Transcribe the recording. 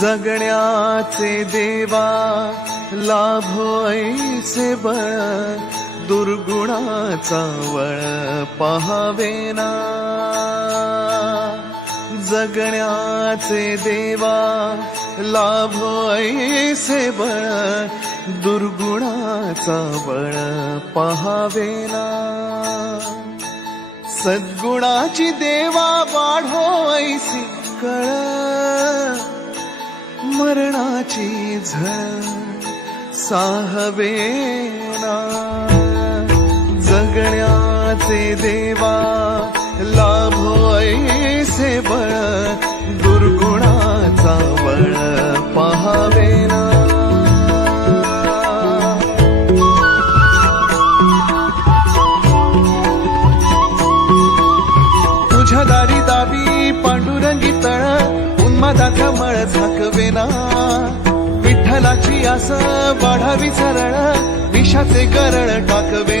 जगण्याचे देवा लाभो ऐसे बळ, दुर्गुणाचा वळ पहावेना. जगण्याचे देवा लाभो ऐसे बळ, दुर्गुणाचा बळ पहावेना. सद्गुणाची देवा वाढो ऐसी कळ, मरणाची झळ साहवेना. जगण्याचे देवा लाभो ऐसे बळ, दुर्गुणाचा बळ पहावेना. तुझ्या दारी दावी पांडुरंगी तळ, उन्मादाचा मळ झाकवेना. विठ्ठलाची आस वाढावी सरळ, विषाचे गरळ टाकवे.